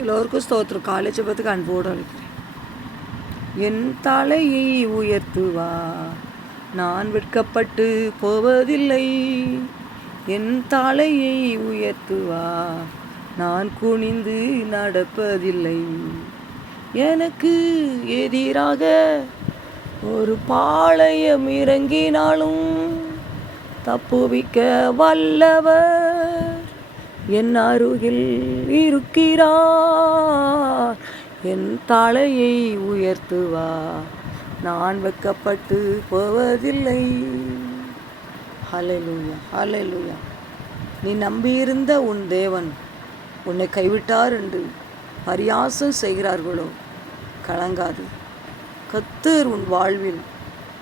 எல்லோருக்கும் ஸ்தோத்திரம். காலை ஜெபத்துக்கு அன்போடு அழைக்கிறேன். என் தலையை உயர்த்துவா. நான் விற்கப்பட்டு போவதில்லை. என் தலையை உயர்த்துவா. நான் குனிந்து நடப்பதில்லை. எனக்கு எதிராக ஒரு பாளையம் இறங்கினாலும் தப்புவிக்க வல்லவர். என் அருகில் இருக்கிறார். என் தலையை உயர்த்துவா நான் வெக்கப்பட்டு போவதில்லை. ஹalleluya ஹalleluya. நீ நம்பியிருந்த உன் தேவன் உன்னை கைவிட்டார் என்று பரியாசம் செய்கிறார்களோ? கலங்காது. கத்தர் உன் வாழ்வில்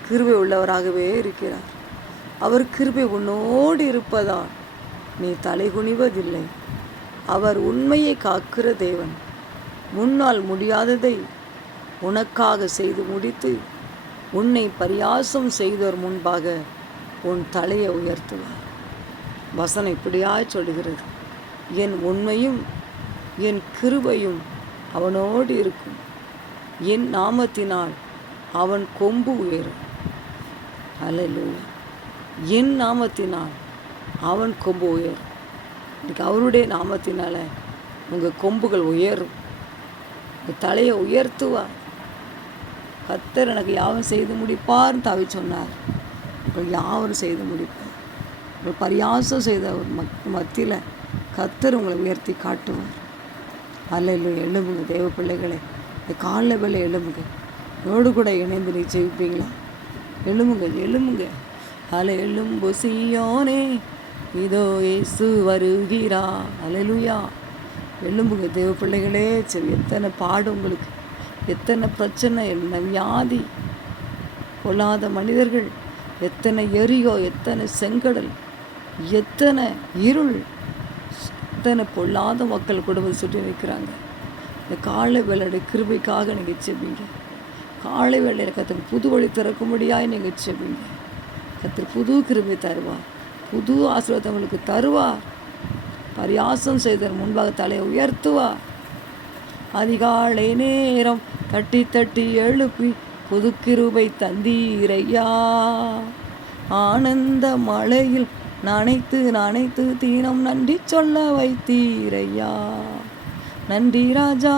கிருபை உள்ளவராகவே இருக்கிறார். அவர் கிருபை உன்னோடு இருப்பதால் நீ தலைகுனிவதில்லை அவர் உண்மையை காக்கிற தேவன். முன்னால் முடியாததை உனக்காக செய்து முடித்து உன்னை பரியாசம் செய்தோர் முன்பாக உன் தலையை உயர்த்துவார். வசனம் இப்படியாய் சொல்கிறது. என் உண்மையும் என் கிருபையும் அவனோடு இருக்கும். என் நாமத்தினால் அவன் கொம்பு உயரும். அல்ல என் நாமத்தினால் அவன் கொம்பு உயரும் இன்றைக்கி அவருடைய நாமத்தினால் உங்கள் கொம்புகள் உயரும். உங்கள் தலையை உயர்த்துவார் கத்தர் எனக்கு யாவும் செய்து முடிப்பார்னு தவி சொன்னார். உங்கள் யாவரும் செய்து முடிப்பார். உங்கள் பரியாசம் செய்த ஒரு மக் மத்தியில் கத்தர் உங்களை உயர்த்தி காட்டுவார். அல்ல எழும்புங்க தேவ பிள்ளைகளை. இந்த காலில் வேலை எழும்புங்க. என்னோடு கூட இணைந்து நீ ஜெயிப்பீங்களா எழும்புங்க எழும்புங்க. அலை எழும்பு சியோனே. இதோ இயேசு வருகிறா அலலுயா எழும்புங்க தேவ பிள்ளைகளே. சரி எத்தனை பாடு உங்களுக்கு? எத்தனை பிரச்சனை? என்ன வியாதி? கொள்ளாத மனிதர்கள். எத்தனை எரியோ? எத்தனை செங்கடல்? எத்தனை இருள்? எத்தனை பொல்லாத மக்கள் குடும்பத்தை சுற்றி நிற்கிறாங்க. இந்த காலை வேலையுடைய கிருபைக்காக நீங்கள் செப்பீங்க காலை வேலையில் கத்தர் புது வழி திறக்கும்படியாய் நீங்கள் செப்பீங்க கத்தர் புது கிருபை தருவார். புது ஆசீர்வாதம் உங்களுக்கு தருவா. பரியாசம் செய்தர் முன்பாக தலையை உயர்த்துவா. அதிகாலை நேரம் தட்டி தட்டி எழுப்பி புது கிருபை தந்தீரையா. ஆனந்த மழையில் நனைத்து நனைத்து தீனம் நன்றி சொல்ல வைத்தீரையா. நன்றி ராஜா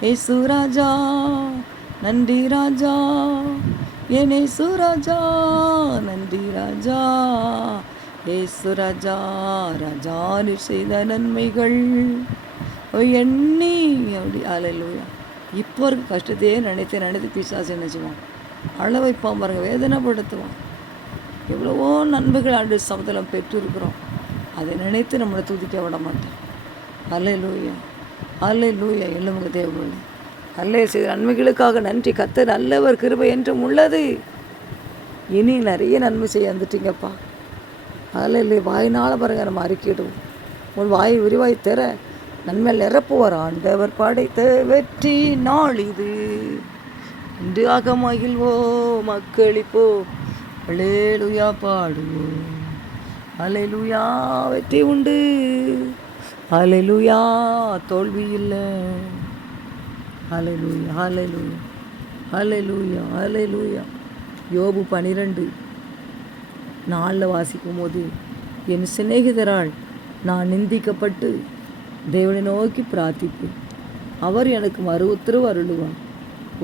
ஏசு ராஜா நன்றி ராஜா. என் சுராஜா நன்றி ராஜா. ஏசு ராஜா ராஜா நீ செய்த நன்மைகள். ஓ எண்ணி அப்படி அலையிலூயா இப்போ இருக்க கஷ்டத்தையே நினைத்து நினைத்து பிசாசு என்ன செய்வான்? அழ வைப்பான் பாருங்க வேதனைப்படுத்துவான். எவ்வளவோ நன்மைகள் ஆண்டு சமதளம் பெற்றிருக்கிறோம். அதை நினைத்து நம்மளை துதிக்க விட மாட்டேன். அலை லூயா அலை லூயா எழுமுக தேவர்களே அல்லை செய்த நன்மைகளுக்காக நன்றி. கத்த நல்லவர் கிருபை என்றும் உள்ளது. இனி நிறைய நன்மை செய்ய வந்துட்டீங்கப்பா. அதில் இல்லை வாயினால் பாருங்கள் நம்ம அறிக்கிடுவோம் உன் வாயை விரிவாய் தர நன்மை நிரப்புவார் ஆண்டவர். படைத்த வெற்றி நாள் இது. இன்று ஆக மகிழ்வோ மக்களிப்போ அலேலுயா பாடுவோம். அலைலுயா வெற்றி உண்டு. அலைலுயா தோல்வி இல்லை. ஹாலலூயா ஹாலலூயா ஹாலலூயா ஹாலலூயா யோபு பனிரெண்டு. நாளில் வாசிக்கும் போது என் சிநேகிதரால் நான் நிந்திக்கப்பட்டு தேவனை நோக்கி பிரார்த்திப்பேன். அவர் எனக்கு மறு உத்தரவு அருளுவார்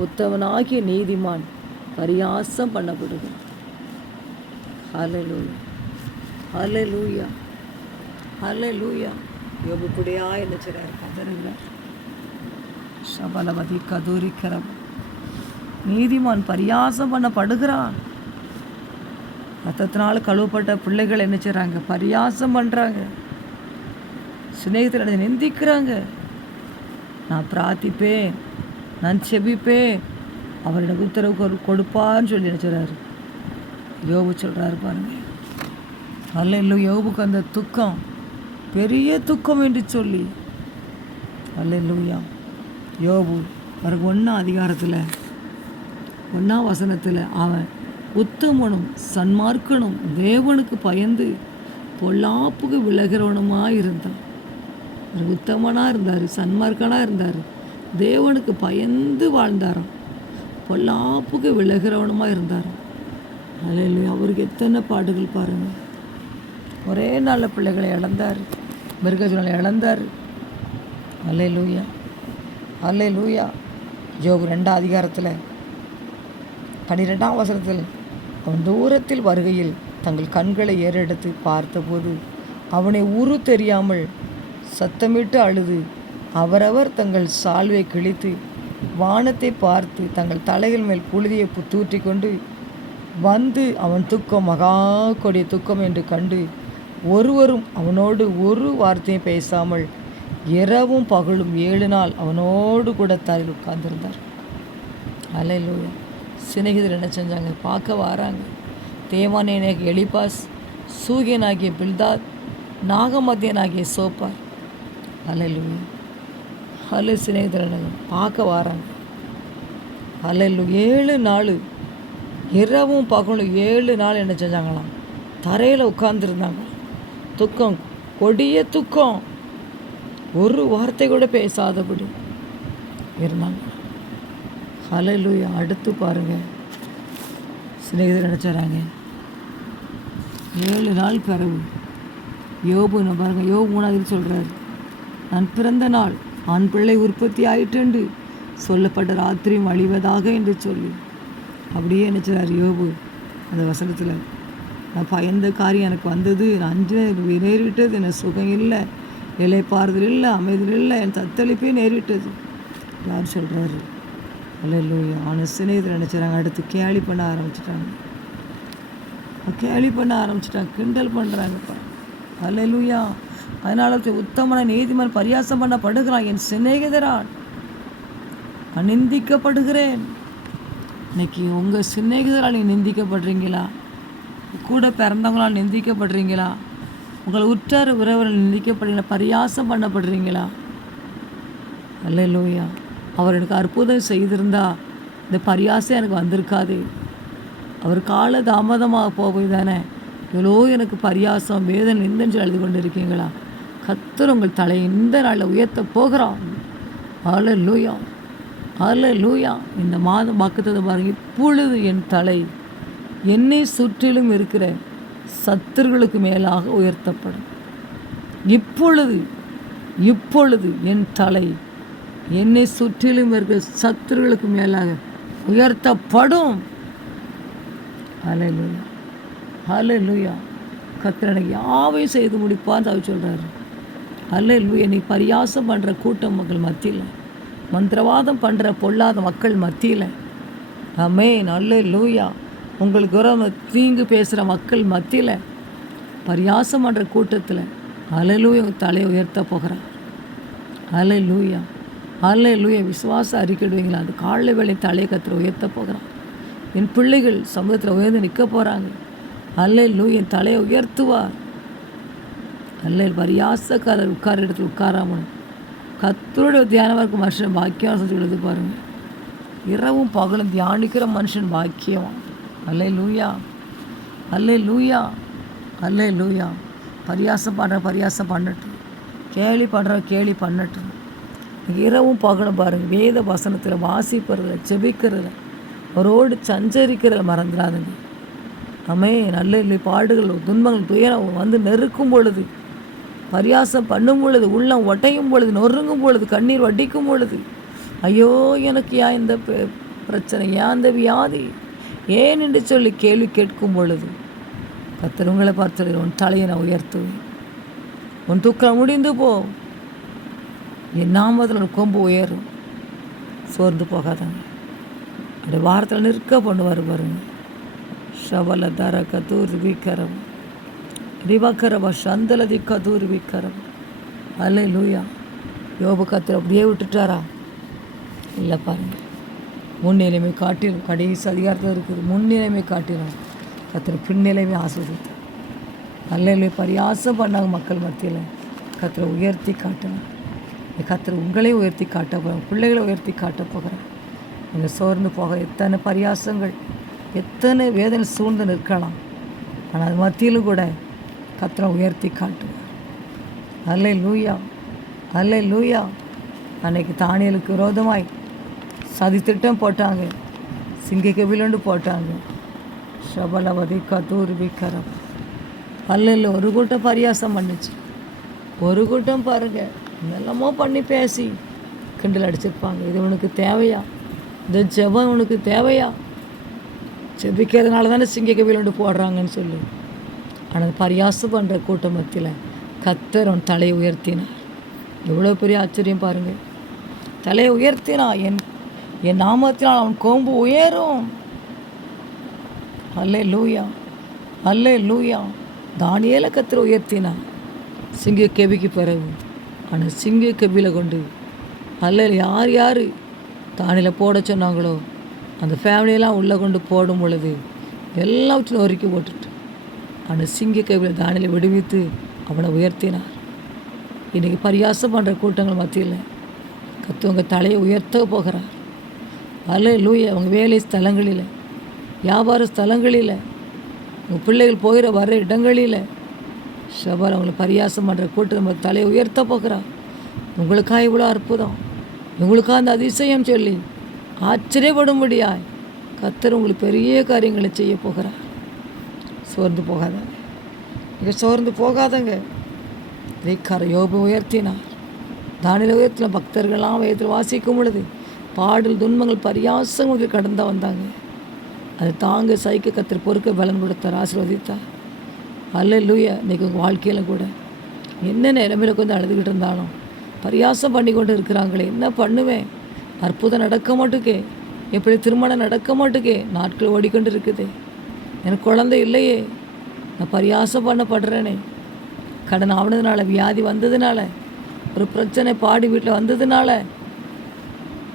உத்தவனாகிய நீதிமான் பரியாசம் பண்ணப்படுகிறார் ஹலலூயா ஹலலூயா ஹலலூயா யோபு யோபுக்குடையா என்ன செய்றார் கதறுகிறார் சபலவதி கதூரிக்கரம். நீதிமான் பரியாசம் பண்ணப்படுகிறான். ரத்தத்தினால் கழுவப்பட்ட பிள்ளைகள் என்ன செய்கிறாங்க பரியாசம் பண்ணுறாங்க சிநேகத்தில் நிந்திக்கிறாங்க. நான் பிரார்த்திப்பேன் நான் செபிப்பேன் அவர் எனக்கு உத்தரவு கொடு- கொடுப்பான்னு சொல்லி நினச்சிறாரு யோபு சொல்கிறாரு பாருங்க. அல்ல இல்லை யோபுக்கு அந்த துக்கம் பெரிய துக்கம் என்று சொல்லி. அல்ல இல்லையா யோபு பிறகு ஒன்றாம் அதிகாரத்தில் ஒன்றாம் வசனத்தில் அவன் உத்தமனும் சன்மார்க்கனும் தேவனுக்கு பயந்து பொல்லாப்புக்கு விலகிறவனுமாக இருந்தான். அவர் உத்தமனாக இருந்தார் சன்மார்க்கனாக இருந்தார் தேவனுக்கு பயந்து வாழ்ந்தாராம். பொல்லாப்புக்கு விலகிறவனுமாக இருந்தார் அதில் அவருக்கு எத்தனை பாடுகள் பாருங்கள் ஒரே நல்ல பிள்ளைகளை இழந்தார் மிருகஜனை இழந்தார். அலையிலூயா. அல்லே லூயா ஜோபு ரெண்டாம் அதிகாரத்தில் பன்னிரெண்டாம் வசனத்தில் அவன் தூரத்தில் வருகையில் தங்கள் கண்களை ஏறெடுத்து பார்த்தபோது அவனை உரு தெரியாமல் சத்தமிட்டு அழுது அவரவர் தங்கள் சால்வை கிழித்து வானத்தை பார்த்து தங்கள் தலைகள் மேல் புழுதியை தூற்றி கொண்டு வந்து அவன் துக்கம் மகா கொடிய துக்கம் என்று கண்டு ஒருவரும் அவனோடு ஒரு வார்த்தையும் பேசாமல் இரவும் பகலும் ஏழு நாள் அவனோடு கூட தரையில் உட்கார்ந்துருந்தார். அலையிலூயா. சிநேகிதர் என்ன செஞ்சாங்க? பார்க்க வராங்க. தேவானேனாகிய எலிபாஸ் சூகியனாகிய பில்தாத் நாகமத்தியனாகிய சோப்பார். அலையிலூயா. அலை சிநேகிதர் பார்க்க வராங்க. அலையிலு ஏழு நாள் இரவும் பகலும் ஏழு நாள் என்ன செஞ்சாங்களாம்? தரையில் உட்கார்ந்துருந்தாங்க. துக்கம் கொடிய துக்கம். ஒரு வார்த்தை கூட பேசாதபடி இருந்தாங்க. ஹலலூயா அடுத்து பாருங்கள் சிநேகிதர் நினச்சாராங்க ஏழு நாள் பிறகு யோபு நான் பாருங்கள் யோபு மூணாவது சொல்கிறாரு நான் பிறந்த நாள் ஆண் பிள்ளை உற்பத்தி ஆயிட்டு சொல்லப்பட்ட ராத்திரியும் அழிவதாக என்று சொல்லி. அப்படியே நினச்சார் யோபு? அந்த வசனத்தில் நான் பயந்த காரியம் எனக்கு வந்தது நான் அஞ்சு நேரிட்டது எனக்கு சுகம் இல்லை. இலைப்பாறுதல் இல்லை அமைதல் இல்லை என் தத்தளிப்பே நேரிட்டது. யார் சொல்கிறாரு அல்ல இல்லையா இதில் சிநேகத்தில் அடுத்து கேலி பண்ண ஆரம்பிச்சிட்டாங்க. கேலி பண்ண ஆரம்பிச்சிட்டாங்க. கிண்டல் பண்ணுறாங்கப்பா அல்ல அதனால உத்தமன நீதிமன் பரியாசம் பண்ணப்படுகிறான் என் சிநேகிதரான் நான் நிந்திக்கப்படுகிறேன் இன்னைக்கு உங்கள் சிநேகிதரால் நீங்கள் நிந்திக்கப்படுறீங்களா? கூட பிறந்தவங்களால் நிந்திக்கப்படுறீங்களா? உங்கள் உற்றார் உறவர்கள் நிந்திக்கப்படுறீங்களா பரியாசம் பண்ணப்படுறீங்களா? அல்ல லோயா அவர் எனக்கு அற்புதம் செய்திருந்தா இந்த பரியாசம் எனக்கு வந்திருக்காது. அவர் கால தாமதமாக போய் தானே. எவ்வளோ எனக்கு பரியாசம் வேதனை நிந்தஞ்சு எழுதி கொண்டு இருக்கீங்களா கத்தர் உங்கள் தலையை இந்த நாளில் உயர்த்த போகிறான் ஆல லூயா ஆல லூயா இந்த மாதம் பக்கத்தை பாருங்கள் இப்பொழுது என் தலை என்னை சுற்றிலும் இருக்கிற சத்துருகளுக்கு மேலாக உயர்த்தப்படும். இப்பொழுது இப்பொழுது என் தலை என்னை சுற்றிலும் இருக்கிற சத்துருகளுக்கு மேலாக உயர்த்தப்படும். அலையிலுயா அலையிலுயா கத்திரனுக்கு யாவையும் செய்து முடிப்பான்னு அவர் சொல்கிறாரு அல்ல நீ பரியாசம் பண்ணுற கூட்டம் மக்கள் மத்தியில் மந்திரவாதம் பண்ணுற பொல்லாத மக்கள் மத்தியில். அமே நல்ல லூயா உங்களுக்கு வர தீங்கு பேசுகிற மக்கள் மத்தியில் பரியாசம் பண்ணுற கூட்டத்தில் அலலூயா தலையை உயர்த்த போகிறான் அலை லூயா அலை அறிக்கைடுவீங்களா விசுவாசம் அந்த காலை வேலை தலையை கத்திர உயர்த்த போகிறான் என் பிள்ளைகள் சமூகத்தில் உயர்ந்து நிற்க போகிறாங்க அல்ல என் தலையை உயர்த்துவார். அல்ல பரியாசக்காரர் உட்கார இடத்துல உட்காராமல் கத்தருடைய தியானமாக இருக்கும் மனுஷன் பாக்கியம் சொல்லுது பாருங்கள் இரவும் பகலும் தியானிக்கிற மனுஷன் பாக்கியம் அல்லே லூயா அல்லே லூயா அல்லே லூயா பரியாசம் பண்ணுற பரியாசம் பண்ணட்டும். கேலி பண்ணுற கேலி பண்ணட்டும். இரவும் பகலும் பாருங்கள் வேத வசனத்தில் வாசிப்படுறத செபிக்கிறதில் அவரோடு சஞ்சரிக்கிறத மறந்துடாதுங்க. அமே நல்ல இல்லை பாடுகள் துன்பங்கள் துயரம் வந்து நெருக்கும் பொழுது பரியாசம் பண்ணும் பொழுது உள்ளம் ஒட்டையும் பொழுது நொறுங்கும் பொழுது கண்ணீர் வடிக்கும் பொழுது ஐயோ எனக்கு ஏன் இந்த பிரச்சனை ஏன் இந்த வியாதி? ஏன் என்று சொல்லி கேள்வி கேட்கும் பொழுது கத்தர் உங்களை பார்த்து உன் தலையை நான் உயர்த்துவேன். உன் துக்கம் முடிந்து போ. என் நாமத்தில் கொம்பு உயரும். சோர்ந்து போகாதாங்க அப்படி வாரத்தில் நிற்க பண்ணுவார் பாருங்க ஷவல தர கதூர் விக்கரம். ரிவக்கரவ சந்தலதி கதூர் விக்கரம். அல்ல லூயா யோபு கத்திர அப்படியே விட்டுட்டாரா? இல்லை பாருங்கள் முன்னிலைமை காட்டிலும் கடைசி அதிகாரத்தில் இருக்குது முன்னிலைமை காட்டிலும் கத்திர பின்னிலைமை ஆசிரியத்து நல்ல பரியாசம் பண்ணாங்க மக்கள் மத்தியில். கத்திர உயர்த்தி காட்டணும். கத்திர உங்களே உயர்த்தி காட்ட போகிறேன் பிள்ளைகளை உயர்த்தி காட்ட போகிறேன் நீங்கள் சோர்ந்து போக எத்தனை பரியாசங்கள் எத்தனை வேதனை சூழ்ந்து நிற்கலாம். ஆனால் அது மத்தியிலும் கூட கத்திர உயர்த்தி காட்டுவார். நல்ல லூயா அல்ல லூயா அன்னைக்கு தானியலுக்கு விரோதமாய் சதி திட்டம் போட்டாங்க. சிங்கிக்கு விழுண்டு போட்டாங்க. சபலவதி கதூர் விக்கரம். பல்லில் இல்லை ஒரு கூட்டம் பரியாசம் பண்ணுச்சு. ஒரு கூட்டம் பாருங்கள் என்னெல்லாமோ பண்ணி பேசி கிண்டல் அடிச்சிருப்பாங்க. இது உனக்கு தேவையா? இந்த ஜெபம் உனக்கு தேவையா? ஜெபிக்கிறதுனால தானே சிங்க விழுண்டு போடுறாங்கன்னு சொல்லி. ஆனால் பரியாசம் பண்ணுற கூட்டம் மத்தியில் கத்தர் அவன் தலையை உயர்த்தினார். எவ்வளோ பெரிய ஆச்சரியம் பாருங்கள் தலையை உயர்த்தினா என் என் நாமத்தினால் அவன் கோம்பு உயரும். அல்லே லூயா அல்லே லூயா தானியேல கத்திர உயர்த்தினான் சிங்க கெபிக்கு பிறகு ஆனால் சிங்க கெபியில் கொண்டு அல்ல யார் யார் தானியில் போட சொன்னாங்களோ அந்த ஃபேமிலியெல்லாம் உள்ளே கொண்டு போடும் பொழுது எல்லாவற்றிலும் ஒருக்கி போட்டுட்டு ஆனால் சிங்க கெபியில் தானியில் விடுவித்து அவனை உயர்த்தினார். இன்றைக்கி பரியாசம் பண்ணுற கூட்டங்கள் மத்தியில் கத்துவங்க தலையை உயர்த்த போகிறார். அல்ல லூய அவங்க வேலை ஸ்தலங்களில் வியாபார ஸ்தலங்களில் உங்கள் பிள்ளைகள் போகிற வர இடங்களில் ஷபர் அவங்களை பரியாசம் பண்ணுற கூட்டு நம்ம தலையை உயர்த்த போகிறார் உங்களுக்காக இவ்வளோ அற்புதம். உங்களுக்காக அந்த அதிசயம் சொல்லி ஆச்சரியப்படும்படியாய் கத்தர் உங்களுக்கு பெரிய காரியங்களை செய்ய போகிறார். சோர்ந்து போகாதங்க. இங்கே சோர்ந்து போகாதங்க. ரீக்கார யோபு உயர்த்தினார். தானில உயர்த்தின பக்தர்கள்லாம் வயதில் வாசிக்கும் பொழுது பாடல் துன்பங்கள் பரியாசங்களுக்கு கடந்து வந்தாங்க. அதை தாங்க சைக்க கத்திர பொறுக்க பலன் கொடுத்தார் ஆசீர்வதித்தார். அல்ல லூயா இன்றைக்கி உங்கள் வாழ்க்கையில் கூட என்ன நிலைமையில் கொஞ்சம் அழுதுகிட்டு இருந்தாலும் பரியாசம் பண்ணி கொண்டு இருக்கிறாங்களே என்ன பண்ணுவேன்? அற்புதம் நடக்க மாட்டுக்கே எப்படி திருமணம் நடக்க மாட்டுக்கே நாட்கள் ஓடிக்கொண்டு இருக்குது. எனக்கு குழந்தை இல்லையே நான் பரியாசம் பண்ணப்படுறேனே. கடன் ஆனதுனால வியாதி வந்ததுனால ஒரு பிரச்சனை பாடி வீட்டில் வந்ததுனால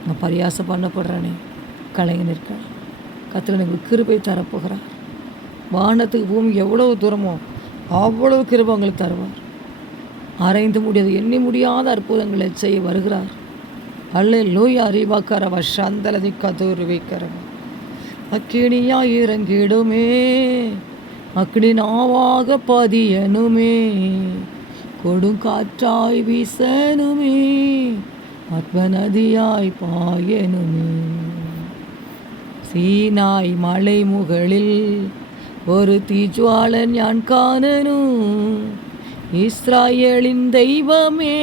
நான் பரியாசம் பண்ணப்படுறானே. கலைஞர் நிற்கிறேன் கத்தில் எனக்கு கிருபை தரப்போகிறார் வானத்துக்கு பூமி எவ்வளவு தூரமோ அவ்வளவு கிருபை அவங்களுக்கு தருவார். அரைந்து முடியாது எண்ணி முடியாத அற்புதங்களை செய்ய வருகிறார். அல்ல லோய் அறிவாக்காரவ சந்தலதி கதூர் வைக்கிறவ அக்கினியா இறங்கிடுமே அக்னி நாவாக பதியனுமே கொடுங்காற்றாய் வீசனுமே ஆத்ம நதியாய் பாயனுமே. சீனாய் மலை முகளில் ஒரு தீஜ்வாலன் யான் காணனும் இஸ்ராயலின் தெய்வமே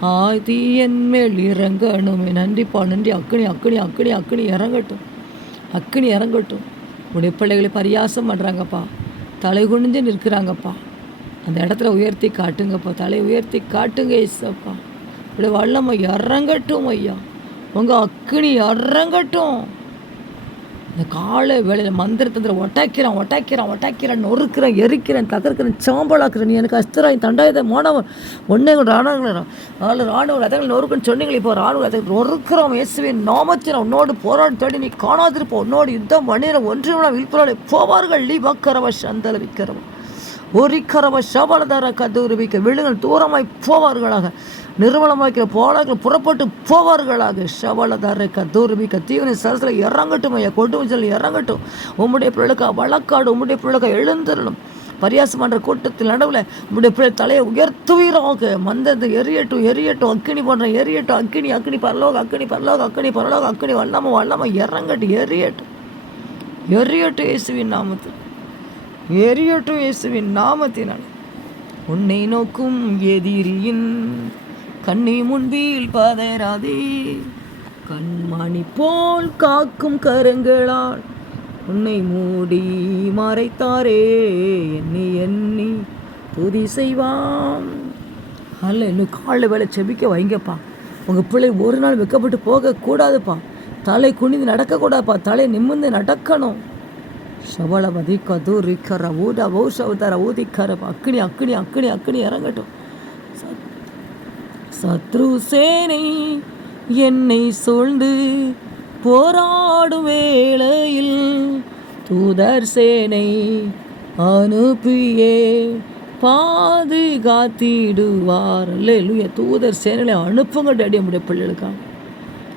ஆதி என் மேல் இறங்கணுமே. நன்றிப்பா நன்றி. அக்னி அக்கினி அக்கினி அக்கினி இறங்கட்டும். அக்கினி இறங்கட்டும். உடைய பிள்ளைகளை பரியாசம் பண்ணுறாங்கப்பா தலை குனிஞ்சு நிற்கிறாங்கப்பா. அந்த இடத்துல உயர்த்தி காட்டுங்கப்பா. தலை உயர்த்தி காட்டுங்க இசப்பா இப்படி வல்லமை இறங்கட்டும் ஐயா உங்கள் அக்கினி இறங்கட்டும் இந்த காலை வேலையில் மந்திரத்தந்திர ஒட்டாக்கிறான் ஒட்டாக்கிறான் ஒட்டாக்கிறான் நொறுக்கிறேன் எரிக்கிறேன் தகர்க்கிறேன் சாம்பலாக்குறேன் நீ எனக்கு அஸ்திராய் தண்டாயுத மாணவன் ஒன்றே ராணுவ நாலு ராணுவ ரதங்கள் நொறுக்குன்னு சொன்னீங்களே இப்போ ராணுவ ரதங்கள் நொறுக்கிறோம் இயேசுவின் நாமத்தில் உன்னோடு போராடி தேடி நீ காணாதிருப்போம் உன்னோடு யுத்தம் மணிர ஒன்றிய வில்புறாளை போவார்கள் லீ வக்கரவ சந்தல விக்கிறவ ஒரிக்கரவ சபலதார கதூரிவிக்க விழுங்கள் தூரமாய் போவார்களாக நிர்மலமாக்கிற போலாக்கள் புறப்பட்டு போவார்களாக. சபலதார கதூரிவிக்க தீவன சரசில் இறங்கட்டும் ஐயா. கொட்டு சொல்லி இறங்கட்டும். உம்முடைய பிள்ளைக்கா வழக்காடு உம்முடைய பிள்ளைக்கா எழுந்திரணும் பரியாசமன்ற கூட்டத்தில் நடுவில் உம்முடைய பிள்ளை தலையை உயர்த்துவீராக. மந்தத்தை எரியட்டும் எரியட்டும். அக்கினி பண்ணுற எரியட்டும். அக்கினி அக்கினி பரலோக அக்கினி பரலோக அக்கினி பரலோக அக்கினி வல்லாம வல்லாம. இறங்கட்டும் எரியட்டும். எரியட்டும் இயேசுவின் நாமத்தில். எரியட்டும் இயேசுவின் நாமத்தினால். உன்னை நோக்கும் எதிரியின் கண்ணி முன்பில் பதராதே கண்மணி போல் காக்கும் கருங்களால் உன்னை மூடி மறைத்தாரே. எண்ணி எண்ணி துதி செய்வாம் அல்ல இன்னும் காலில் வேலை செபிக்க வைங்கப்பா. உங்கள் பிள்ளை ஒரு நாள் வைக்கப்பட்டு போகக்கூடாதுப்பா தலை குனிந்து நடக்கக்கூடாதுப்பா. தலை நிமிர்ந்து நடக்கணும். சபளபதி கதூரிக்கர ஊட ஊசவத்தர ஊதிக்கர அக்னி அக்னி அக்னி அக்னி இறங்கட்டும். சத்ரு சேனை என்னை சூழ்ந்து போராடும் வேளையில் தூதர் சேனை அனுப்பியே பாதுகாத்திடுவார். இல்லையா தூதர் சேனையை அனுப்புங்க டேடி நம்முடைய பிள்ளைகளுக்காக.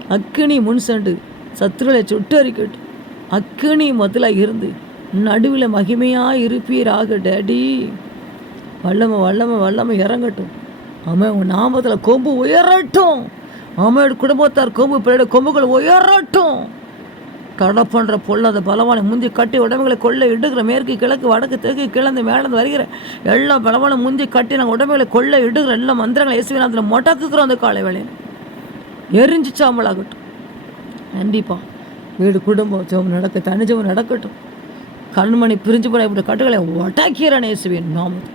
அக்கினி முன் சென்று சத்துருளை சுட்டரிக்கட்டும். அக்கினி முதல்ல இருந்து நடுவில் மகிமையாக இருப்பீராக டேடி. வல்லம வல்லம வல்லமை இறங்கட்டும். ஆமாம் உங்கள் நாமத்தில் கொம்பு உயரட்டும். ஆமையோட குடும்பத்தார் கொம்பு பிள்ளையோட கொம்புகள் உயரட்டும். தடை பண்ணுற பொல்லாத பலவானை முந்தி கட்டி உடம்புகளை கொள்ளை இடுகிற மேற்கு கிழக்கு வடக்கு தெற்கு கிழந்து மேலந்து வருகிற எல்லா பலவானை முந்தி கட்டி நாங்கள் உடம்புகளை கொள்ளை இடுகிற எல்லா மந்திரங்களை இயேசுவின் மொட்டக்குக்கிறோம் அந்த காலை வேலையில் எரிஞ்சு சாம்பலாகட்டும். கண்டிப்பாக வீடு குடும்பம் ஜெபம் நடக்க தனி ஜெபம் நடக்கட்டும். கண்மணி பிரிஞ்சு போன இப்படி கட்டுகளை ஒட்டாக்கிறேன் இயேசுவின் நாமத்தை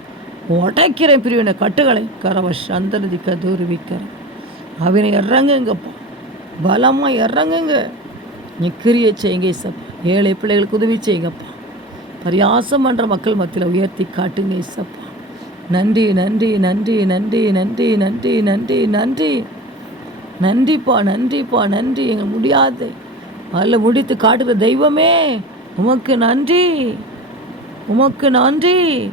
உடைக்கிறேன் பிரிவினை கட்டுகளை. கரவ சந்தனதி கதூருவிக்கிறேன் அவனை இறங்குங்கப்பா. பலமாக இறங்குங்க. நீ செய்யுங்க இசப்பா. ஏழை பிள்ளைகளுக்கு உதவி செய்யுங்கப்பா. பரியாசம் பண்ணுற மக்கள் மத்தியில் உயர்த்தி காட்டுங்க இசப்பா. நன்றி நன்றி நன்றி நன்றி நன்றி நன்றி நன்றி நன்றி. நன்றிப்பா நன்றிப்பா நன்றி. எங்கள் முடியாது அதில் முடித்து காட்டுகிற தெய்வமே உமக்கு நன்றி. உமக்கு நன்றி.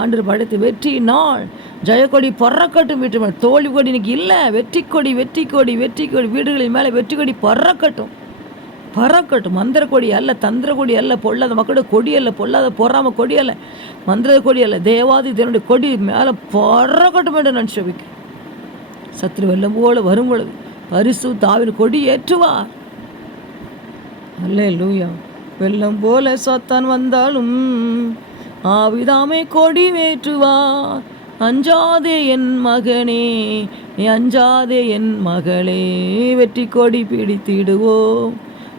ஆண்டு படைத்து வெற்றி நாள். ஜெயக்கொடி பறக்கட்டும் வீட்டு மேலே. தோல்வி கொடி இன்னைக்கு இல்லை. வெற்றி கொடி வெற்றி கொடி வெற்றி கொடி. வீடுகளின் மேலே வெற்றி கொடி பறக்கட்டும். பறக்கட்டும். மந்திர கொடி அல்ல தந்திர கொடி அல்ல பொல்லாத மக்களோட கொடி அல்ல பொல்லாத பொறாம கொடி அல்ல. மந்திர கொடி அல்ல தேவாதி தேவனுடைய கொடி மேலே பறக்கட்டும் என்று நான் செபிக்கிறேன். சத்ரு வெள்ளம் போல வரும் பொழுது பரிசு தாவின் கொடி ஏற்றுவார். அல்ல லூயா வெள்ளம் போல சத்தான் வந்தாலும் ஆவிதாமே கொடி வேற்றுவார். அஞ்சாதே என் மகனே நீ அஞ்சாதே என் மகளே வெற்றி கொடி பிடித்திடுவோம்.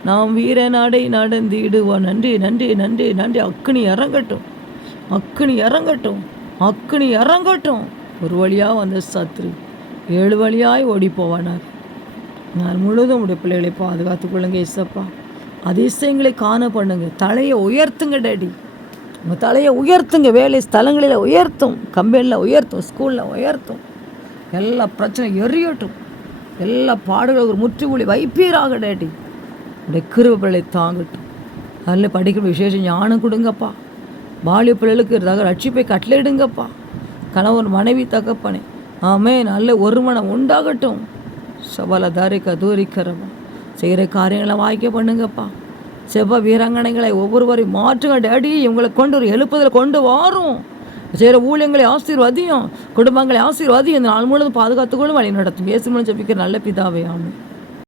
நாம் வீர நடை நடந்திடுவோம். நன்றி நன்றி நன்றி நன்றி. அக்னி இறங்கட்டும் அக்னி இறங்கட்டும் அக்னி இறங்கட்டும் ஒரு வழியாக வந்த சத்ரு ஏழு வழியாய் ஓடி போவானார். நான் முழுதும் உடைய பிள்ளைகளை பாதுகாத்துக் கொள்ளுங்க இசப்பா அதிசயங்களை காண பண்ணுங்க. தலையை உயர்த்துங்க டேடி. உங்கள் தலையை உயர்த்துங்க வேலை ஸ்தலங்களில் உயர்த்தும் கம்பெனியில் உயர்த்தும் ஸ்கூலில் உயர்த்தும். எல்லா பிரச்சனையும் எரியட்டும் எல்லா பாடுகளும் ஒரு முற்றுப்புள்ளி வைப்பீராக டேட்டி உடைய கிருவப்பிள்ளை தாங்கட்டும். அதில் படிக்கிற விசேஷம் ஞானம் கொடுங்கப்பா. பாலிய பிள்ளைகளுக்கு ரக ரட்சிப்பை கட்டளையிடுங்கப்பா. கணவன் மனைவி தகப்பனே. ஆமே நல்ல ஒரு மனம் உண்டாகட்டும். சவால தாரிக்க தூரிக்கிறவா செய்கிற காரியங்களை வாய்க்க பண்ணுங்கப்பா. செவ்வ வீராங்கனைகளை ஒவ்வொருவரையும் மாற்றுங்க டேடி இவங்களை கொண்டு ஒரு எழுப்புதல் கொண்டு வாரும். செய்கிற ஊழியங்களை ஆசீர்வாதியும் குடும்பங்களை ஆசீர்வாதியும் இந்த நாள் முழுவதும் பாதுகாத்துக்கொள்ளும் வழி நடத்தும். இயேசு மூலம் ஜபிக்கிற நல்ல பிதாவே ஆமாம்